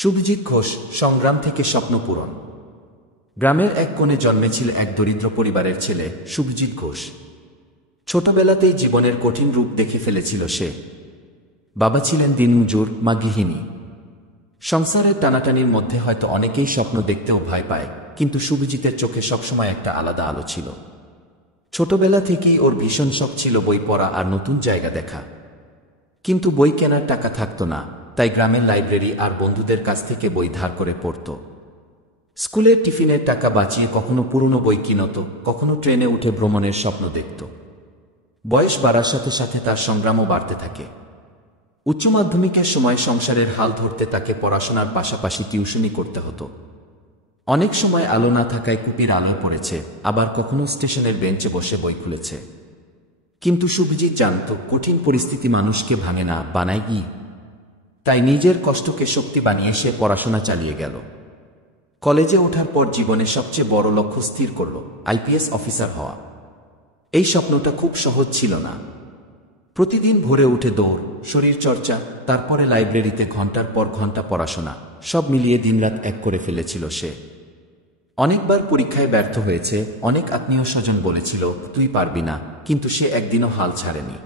শুভজিৎ ঘোষ, সংগ্রাম থেকে স্বপ্ন পূরণ। গ্রামের এক কোণে জন্মেছিল এক দরিদ্র পরিবারের ছেলে শুভজিৎ ঘোষ। ছোটবেলাতেই জীবনের কঠিন রূপ দেখে ফেলেছিল সে। বাবা ছিলেন দিনমজুর, মা গৃহিণী। সংসারের টানাটানির মধ্যে হয়তো অনেকেই স্বপ্ন দেখতেও ভয় পায়, কিন্তু শুভজিতের চোখে সবসময় একটা আলাদা আলো ছিল। ছোটবেলা থেকেই ওর ভীষণ শখ ছিল বই পড়া আর নতুন জায়গা দেখা। কিন্তু বই কেনার টাকা থাকত না, তাই গ্রামের লাইব্রেরি আর বন্ধুদের কাছ থেকে বই ধার করে পড়ত। স্কুলের টিফিনের টাকা বাঁচিয়ে কখনো পুরনো বই কিনত, কখনো ট্রেনে উঠে ভ্রমণের স্বপ্ন দেখত। বয়স বাড়ার সাথে সাথে তার সংগ্রামও বাড়তে থাকে। উচ্চ মাধ্যমিকের সময় সংসারের হাল ধরতে তাকে পড়াশোনার পাশাপাশি টিউশনি করতে হতো। অনেক সময় আলো না থাকায় কুপির আলোয় পড়েছে, আবার কখনো স্টেশনের বেঞ্চে বসে বই খুলেছে। কিন্তু শুভজিৎ জানত, কঠিন পরিস্থিতি মানুষকে ভাঙে না, বানায় কি। তাই নিজের কষ্টকে শক্তি বানিয়ে সে পড়াশোনা চালিয়ে গেল। কলেজে ওঠার পর জীবনের সবচেয়ে বড় লক্ষ্য স্থির করল, আইপিএস অফিসার হওয়া। এই স্বপ্নটা খুব সহজ ছিল না। প্রতিদিন ভোরে উঠে দৌড়, শরীর চর্চা, তারপরে লাইব্রেরিতে ঘন্টার পর ঘন্টা পড়াশোনা, সব মিলিয়ে দিনরাত এক করে ফেলেছিল সে। অনেকবার পরীক্ষায় ব্যর্থ হয়েছে, অনেক আত্মীয় স্বজন বলেছিল তুই পারবি না, কিন্তু সে একদিনও হাল ছাড়েনি।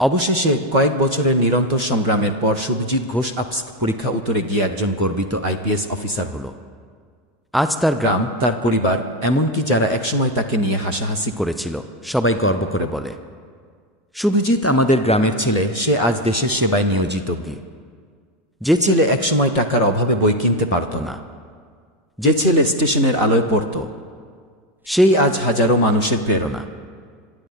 অবশেষে কয়েক বছরের নিরন্তর সংগ্রামের পর শুভজিৎ ঘোষ আপস পরীক্ষা উত্তরে গিয়ে একজন গর্বিত আইপিএস অফিসার হল। আজ তার গ্রাম, তার পরিবার, এমনকি যারা একসময় তাকে নিয়ে হাসাহাসি করেছিল, সবাই গর্ব করে বলে, শুভজিৎ আমাদের গ্রামের ছেলে, সে আজ দেশের সেবায় নিয়োজিত। যে ছেলে একসময় টাকার অভাবে বই কিনতে পারত না, যে ছেলে স্টেশনের আলোয় পড়ত, সেই আজ হাজারো মানুষের প্রেরণা।